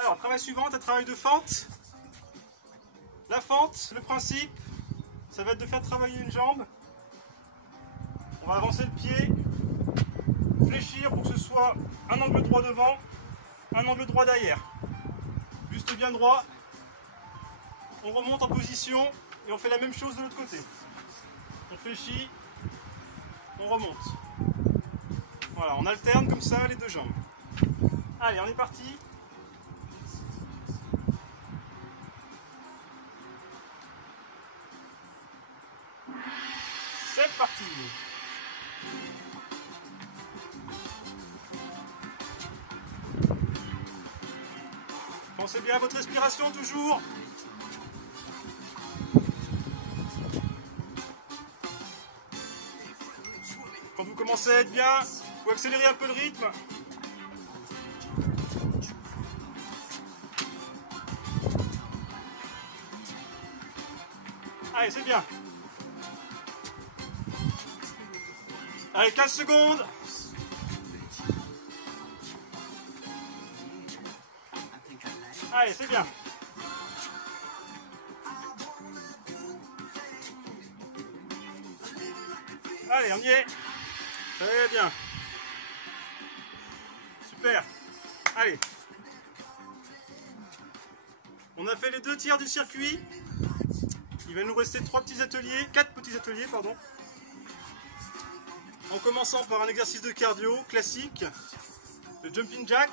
Alors, travail suivant, un travail de fente. La fente, le principe, ça va être de faire travailler une jambe. On va avancer le pied, fléchir pour que ce soit un angle droit devant, un angle droit derrière. Buste bien droit. On remonte en position et on fait la même chose de l'autre côté. On fléchit, on remonte. Voilà, on alterne comme ça les deux jambes. Allez, on est parti. C'est parti. Pensez bien à votre respiration toujours. Quand vous commencez à être bien, vous accélérez un peu le rythme. Allez, c'est bien. Allez, 15 secondes. Allez, c'est bien. Allez, on y est. Très bien. Super. Allez. On a fait les 2 tiers du circuit. Il va nous rester 4 petits ateliers, pardon. En commençant par un exercice de cardio classique, le jumping jack.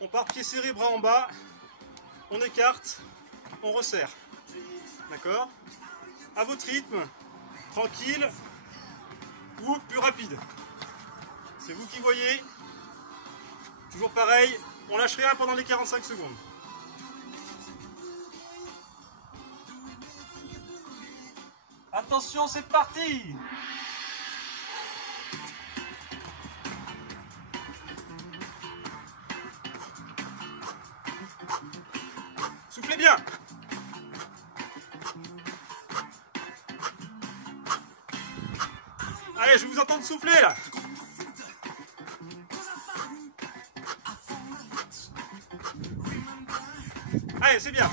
On part pied serré, bras en bas, on écarte, on resserre. D'accord? À votre rythme, tranquille ou plus rapide. C'est vous qui voyez. Toujours pareil, on lâche rien pendant les 45 secondes. Attention, c'est parti! Soufflez bien. Allez, je vous entends souffler là. Allez, c'est bien.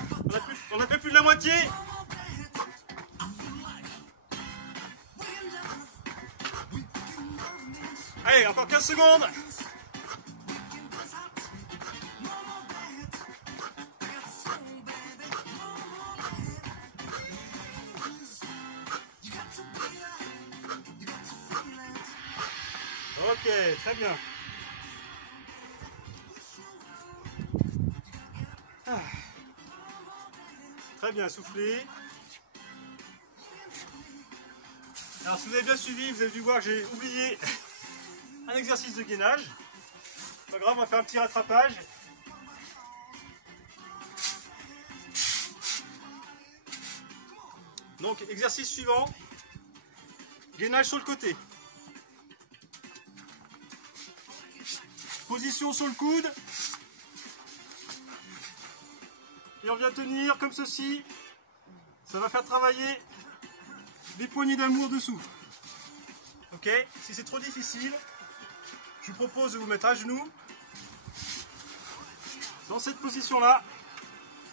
On a fait plus de la moitié. Allez, encore 15 secondes. Ok, très bien. Très bien, soufflez. Alors si vous avez bien suivi, vous avez dû voir que j'ai oublié un exercice de gainage. Pas grave, on va faire un petit rattrapage. Donc, exercice suivant. Gainage sur le côté. Position sur le coude. Et on vient tenir comme ceci. Ça va faire travailler les poignées d'amour dessous. Ok? Si c'est trop difficile, je vous propose de vous mettre à genoux. Dans cette position-là.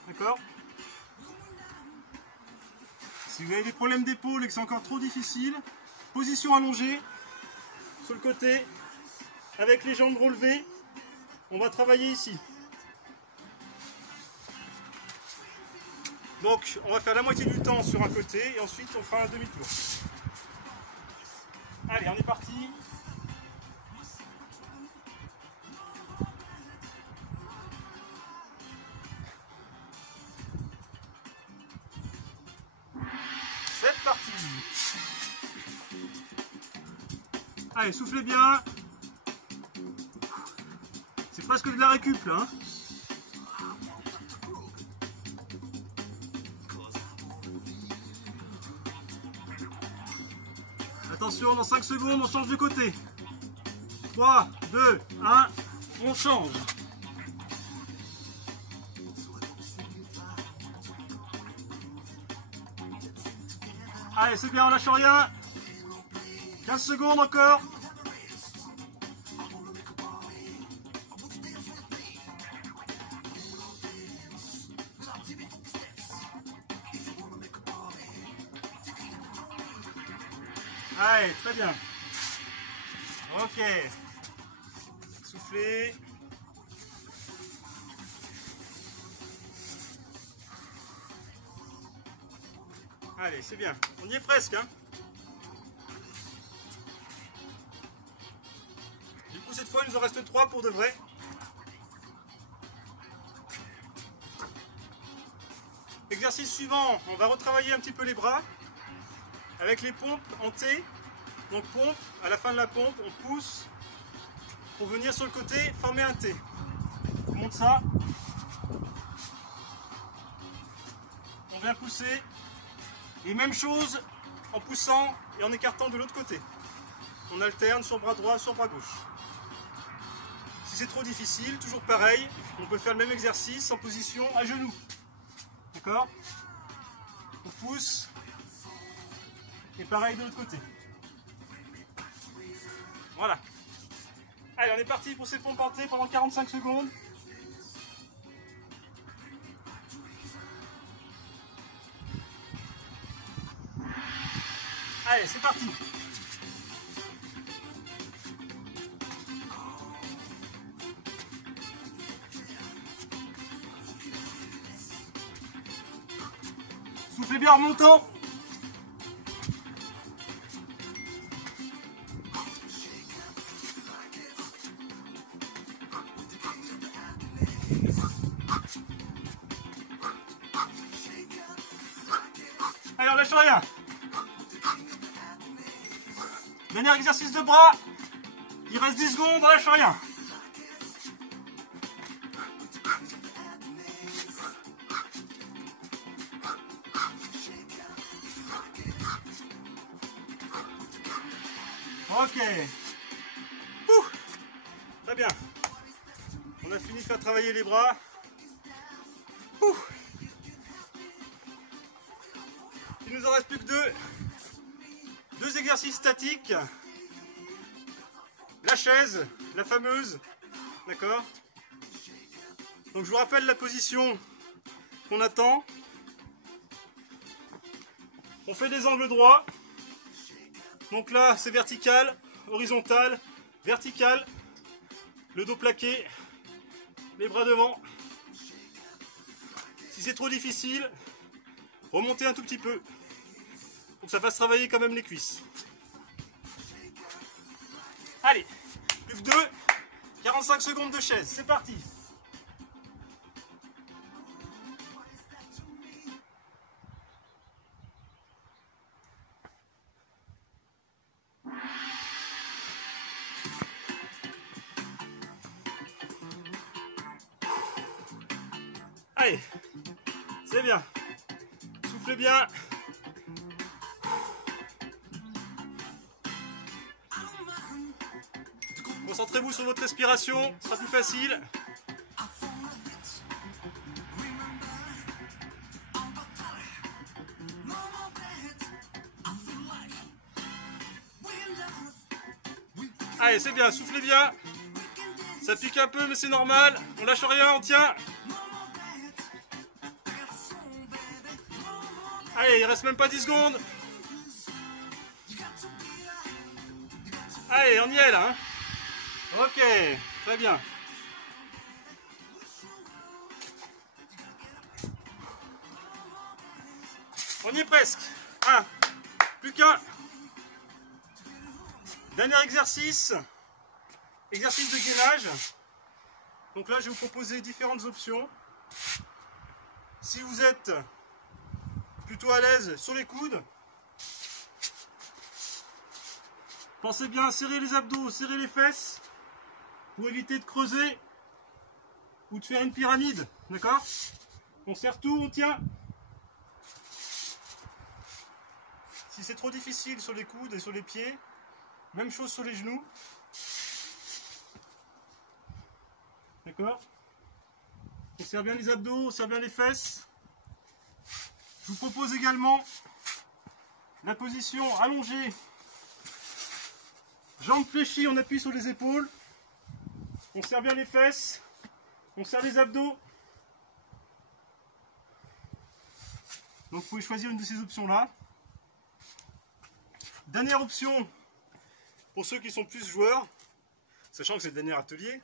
D'accord? Si vous avez des problèmes d'épaule et que c'est encore trop difficile, position allongée, sur le côté, avec les jambes relevées, on va travailler ici. Donc on va faire la moitié du temps sur un côté et ensuite on fera un demi-tour. Allez, on est parti. C'est parti. Allez, soufflez bien. C'est presque de la récup là. Hein. Attention, dans 5 secondes, on change de côté. 3, 2, 1, on change. Allez, c'est bien, on lâche rien. 15 secondes encore. Allez, très bien. Ok. Soufflez. Allez, c'est bien. On y est presque, hein. Du coup, cette fois, il nous en reste 3 pour de vrai. Exercice suivant, on va retravailler un petit peu les bras avec les pompes en T. Donc pompe, à la fin de la pompe, on pousse pour venir sur le côté former un T. On monte ça. On vient pousser. Et même chose en poussant et en écartant de l'autre côté. On alterne sur bras droit, sur bras gauche. Si c'est trop difficile, toujours pareil, on peut faire le même exercice en position à genoux. D'accord? On pousse. Et pareil de l'autre côté. Voilà. Allez, on est parti pour ces pompes en T pendant 45 secondes. Allez, c'est parti. Soufflez bien en remontant. Allez, on lâche rien. Dernier exercice de bras. Il reste 10 secondes, on lâche rien. Ok. Ouh. Très bien. On a fini de faire travailler les bras. Ouh. Il nous en reste plus que deux exercices statiques. La chaise, la fameuse. D'accord? Donc je vous rappelle la position qu'on attend. On fait des angles droits. Donc là, c'est vertical, horizontal, vertical. Le dos plaqué, les bras devant. Si c'est trop difficile, remontez un tout petit peu pour que ça fasse travailler quand même les cuisses. Allez, plus que 2, 45 secondes de chaise, c'est parti. Allez, c'est bien. Soufflez bien. Concentrez-vous sur votre respiration, ce sera plus facile. Allez, c'est bien, soufflez bien. Ça pique un peu, mais c'est normal. On lâche rien, on tient. Allez, il reste même pas 10 secondes. Allez, on y est là. Hein. Ok, très bien. On y est presque. Un, plus qu'un. Dernier exercice. Exercice de gainage. Donc là, je vais vous proposer différentes options. Si vous êtes plutôt à l'aise sur les coudes, pensez bien à serrer les abdos, serrer les fesses pour éviter de creuser ou de faire une pyramide. D'accord? On serre tout, on tient. Si c'est trop difficile sur les coudes et sur les pieds, même chose sur les genoux. D'accord? On serre bien les abdos, on serre bien les fesses. Je vous propose également la position allongée. Jambes fléchies, on appuie sur les épaules. On serre bien les fesses. On serre les abdos. Donc vous pouvez choisir une de ces options-là. Dernière option, pour ceux qui sont plus joueurs, sachant que c'est le dernier atelier,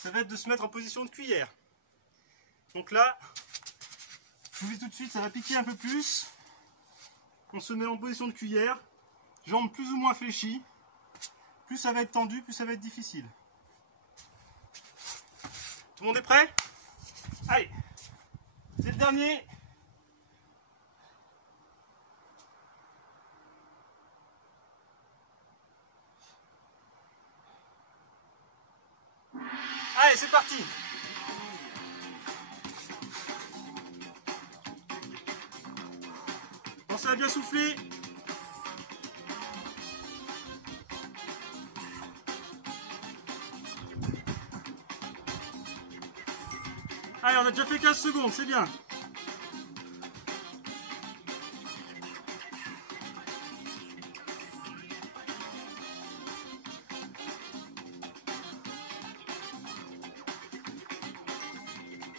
ça va être de se mettre en position de cuillère. Donc là, je vous dis tout de suite, ça va piquer un peu plus. On se met en position de cuillère, jambes plus ou moins fléchies. Plus ça va être tendu, plus ça va être difficile. Tout le monde est prêt? Allez, c'est le dernier. Allez, c'est parti. Pensez à bien souffler. Allez, on a déjà fait 15 secondes, c'est bien.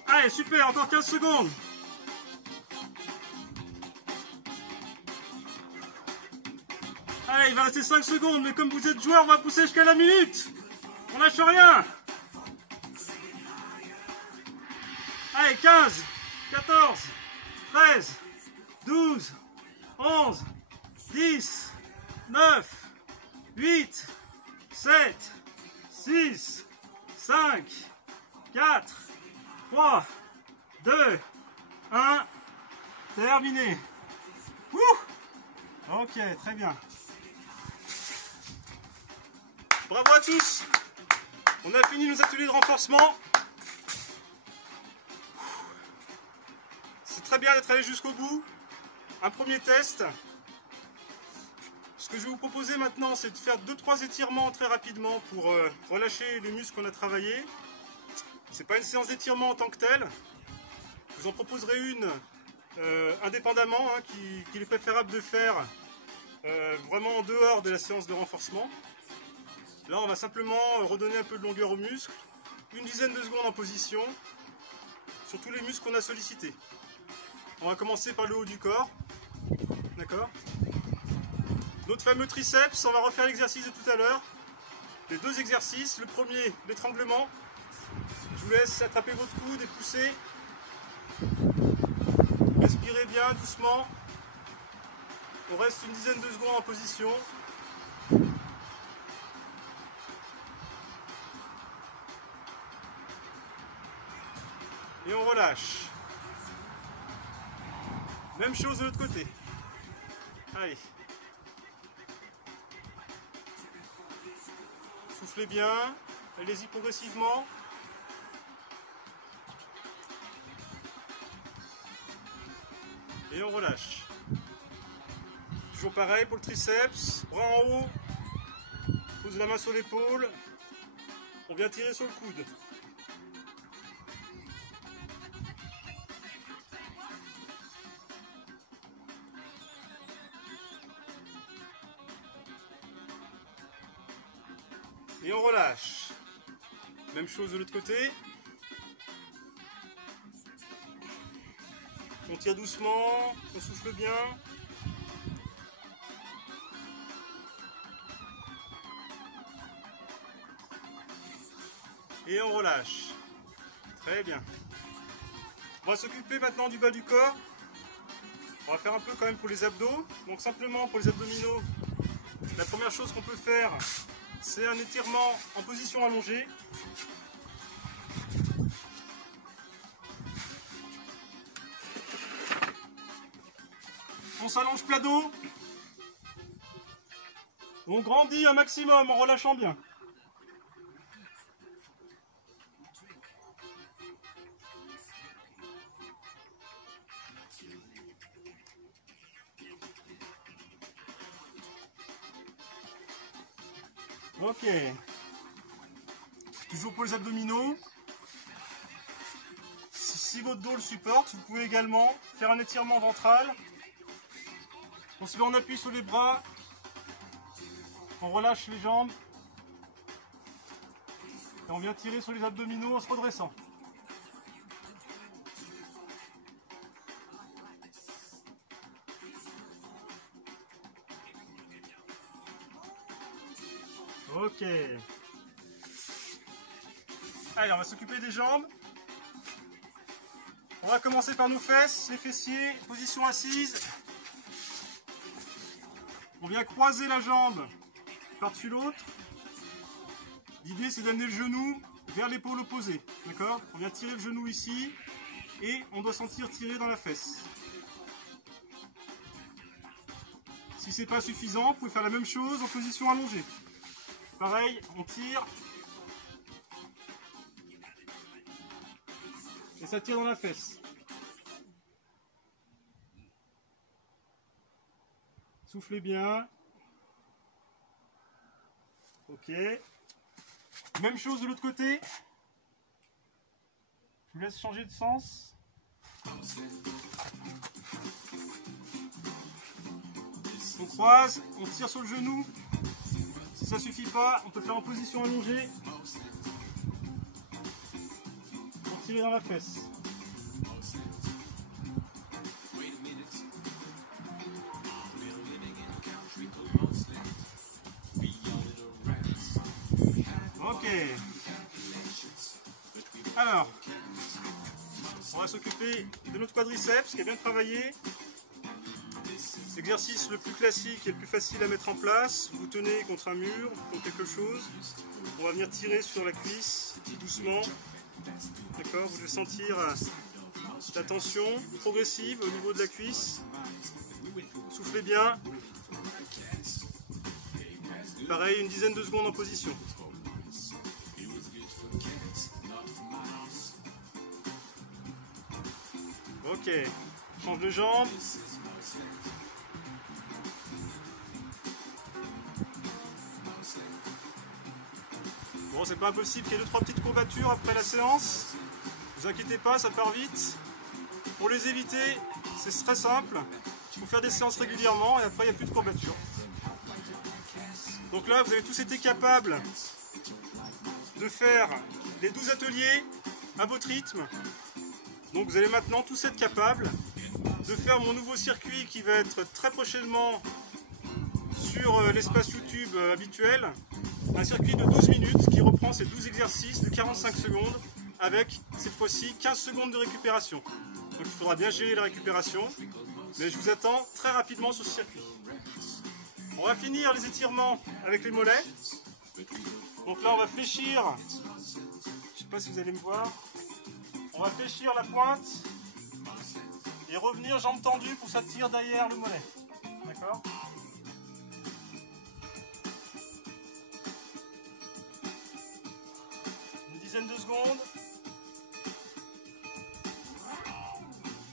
Allez, super, encore 15 secondes. Allez, il va rester 5 secondes, mais comme vous êtes joueur, on va pousser jusqu'à la minute. On lâche rien. Allez, 15, 14, 13, 12, 11, 10, 9, 8, 7, 6, 5, 4, 3, 2, 1, terminé. Ouh, ok, très bien. Bravo à tous. On a fini nos ateliers de renforcement. C'est très bien d'être allé jusqu'au bout. Un premier test. Ce que je vais vous proposer maintenant, c'est de faire 2-3 étirements très rapidement pour relâcher les muscles qu'on a travaillés. C'est pas une séance d'étirement en tant que telle. Je vous en proposerai une indépendamment, hein, qu'il est préférable de faire vraiment en dehors de la séance de renforcement. Là, on va simplement redonner un peu de longueur aux muscles, une dizaine de secondes en position, sur tous les muscles qu'on a sollicités. On va commencer par le haut du corps, d'accord? Notre fameux triceps, on va refaire l'exercice de tout à l'heure. Les deux exercices, le premier, l'étranglement. Je vous laisse attraper votre coude et pousser. Respirez bien, doucement. On reste une dizaine de secondes en position. Et on relâche. Même chose de l'autre côté. Allez. Soufflez bien. Allez-y progressivement. Et on relâche. Toujours pareil pour le triceps. Bras en haut. Pose la main sur l'épaule. On vient tirer sur le coude. Et on relâche. Même chose de l'autre côté. On tire doucement, on souffle bien. Et on relâche. Très bien. On va s'occuper maintenant du bas du corps. On va faire un peu quand même pour les abdos. Donc simplement pour les abdominaux, la première chose qu'on peut faire, c'est un étirement en position allongée. On s'allonge plat dos. On grandit un maximum en relâchant bien. Ok. Toujours pour les abdominaux. Si votre dos le supporte, vous pouvez également faire un étirement ventral. On se met en appui sur les bras. On relâche les jambes. Et on vient tirer sur les abdominaux en se redressant. Ok. Allez, on va s'occuper des jambes. On va commencer par nos fesses, les fessiers, position assise. On vient croiser la jambe par-dessus l'autre. L'idée c'est d'amener le genou vers l'épaule opposée. D'accord? On vient tirer le genou ici et on doit sentir tirer dans la fesse. Si c'est pas suffisant, vous pouvez faire la même chose en position allongée. Pareil, on tire. Et ça tire dans la fesse. Soufflez bien. Ok. Même chose de l'autre côté. Je vous laisse changer de sens. On croise, on tire sur le genou. Si ça suffit pas, on peut faire en position allongée. Pour tirer dans la fesse. Ok. Alors, on va s'occuper de notre quadriceps qui est bien travaillé. L'exercice le plus classique et le plus facile à mettre en place. Vous tenez contre un mur, contre quelque chose. On va venir tirer sur la cuisse doucement. D'accord, vous devez sentir la tension progressive au niveau de la cuisse. Soufflez bien. Pareil, une dizaine de secondes en position. Ok, change de jambe. Bon, c'est pas impossible qu'il y ait 2-3 petites courbatures après la séance. Ne vous inquiétez pas, ça part vite. Pour les éviter, c'est très simple. Il faut faire des séances régulièrement et après il n'y a plus de courbatures. Donc là, vous avez tous été capables de faire les 12 ateliers à votre rythme. Donc vous allez maintenant tous être capables de faire mon nouveau circuit qui va être très prochainement sur l'espace YouTube habituel. Un circuit de 12 minutes qui reprend ces 12 exercices de 45 secondes avec cette fois-ci 15 secondes de récupération. Donc il faudra bien gérer la récupération, mais je vous attends très rapidement sur ce circuit. On va finir les étirements avec les mollets. Donc là on va fléchir, je ne sais pas si vous allez me voir, on va fléchir la pointe et revenir jambes tendues pour que ça tire derrière le mollet. D'accord ? Une dizaine de secondes.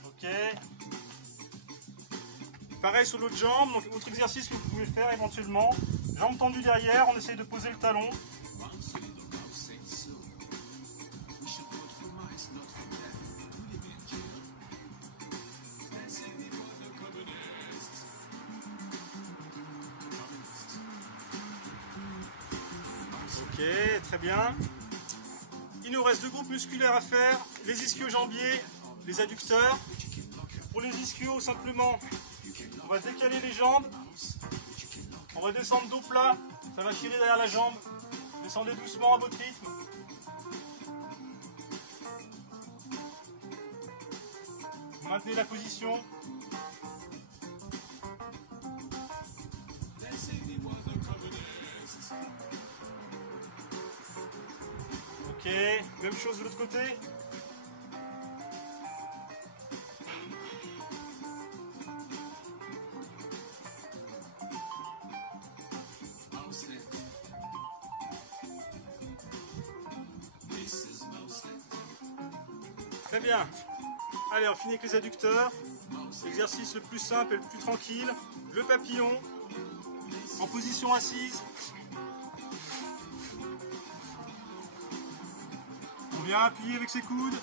Ok. Pareil sur l'autre jambe, donc autre exercice que vous pouvez faire éventuellement. Jambes tendues derrière, on essaye de poser le talon. Ok, très bien. Il nous reste 2 groupes musculaires à faire, les ischio-jambiers, les adducteurs. Pour les ischios, simplement, on va décaler les jambes. On va descendre dos plat, ça va tirer derrière la jambe. Descendez doucement à votre rythme. Maintenez la position. Ok, même chose de l'autre côté. Très bien. Allez, on finit avec les adducteurs. L'exercice le plus simple et le plus tranquille. Le papillon en position assise. On vient appuyer avec ses coudes.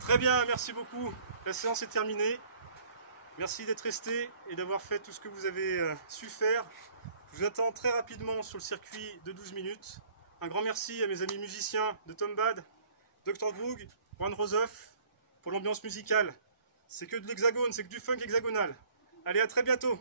Très bien, merci beaucoup. La séance est terminée. Merci d'être resté et d'avoir fait tout ce que vous avez su faire. Je vous attends très rapidement sur le circuit de 12 minutes. Un grand merci à mes amis musiciens de Tom Bad, Dr. Groog, Juan Rosoff, pour l'ambiance musicale. C'est que de l'hexagone, c'est que du funk hexagonal. Allez, à très bientôt!